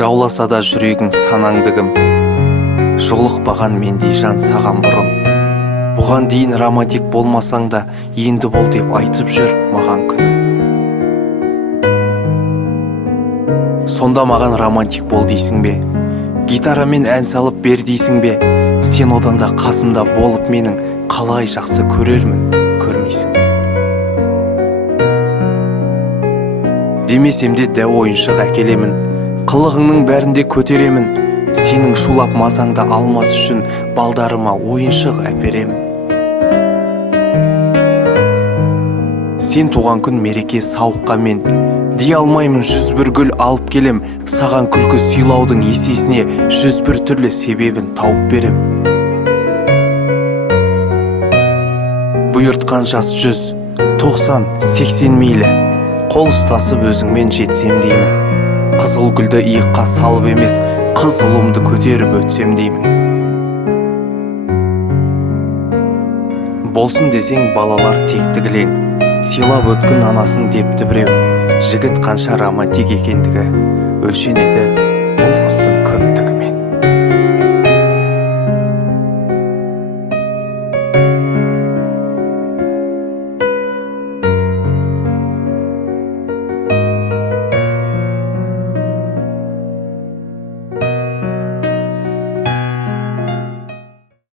Жауласа да жүрегің санаңдығым, жолықпаған мендей жан саған бұрын. Бұған дейін романтик болмасаң да, енді бол деп айтып жүр маған күнім. Сонда маған романтик бол дейсің бе? Гитарамен ән салып бер дейсің бе? Сен одан да қасымда болып менің қалай жақсы көрермін, көрмейсің бе? Демесем де дәу ойыншық әкелемін, қылығыңның бәрінде көтеремін. Сенің шулап мазаңды алмас үшін балдарыма ойыншық әперемін. Сен туған күн мереке сауыққа мен дей алмаймын 101 гүл алып келем. Саған күлкі сыйлаудың есесіне 101 түрлі себебін тауып берем. Бұйыртқан жас 100, 90, 80 мейлі, қол ұстасып өзіңмен жетсем деймін. Қызыл гүлді иыққа салып емес, қыз ұлымды көтеріп өтсем деймін. Болсын десең балалар тектігілең, сыйлап өткін анасын депті біреу. Жігіт қанша романтик екендігі өлшенеді